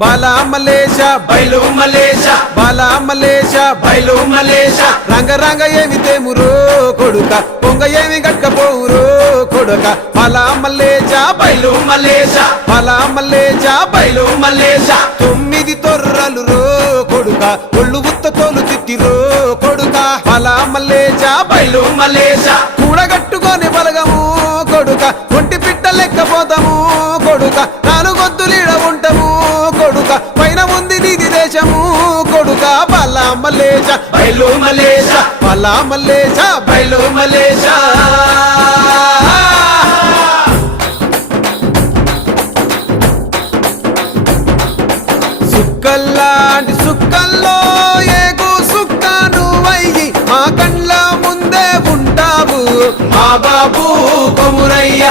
బాలా మలేష బయలు మలేష బాలా మలేష బయలు మలేష రంగ రంగ ఏమి తేమురో కొడుక పొంగ ఏమి గట్టపోవురో కొడుక బాలా మలేష బయలు మలేష బాలా మలేష బయలు మలేష 9 తొర్రలు రో కొడుక ఒళ్ళు ఉత్త తోలు తిట్టిరో కొడుక బాలా మలేష బయలు మలేష కూడగట్టుకొని బలగము కొడుక ఒంటి పిట్ట లెక్కపోతాము కొడుక 4 గొంతులీడ ఉంటాము కొడుక పైన ఉంది నీది దేశము కొడుక బాలా మలేష బయలు మలేష బాలా మలేష బయలు మలేష సుక్కల్లాంటి సుక్కల్లో ఏగు సుక్క నువ్వయ్యి మా కండ్ల ముందే ఉంటావు మా బాబు కొమురయ్య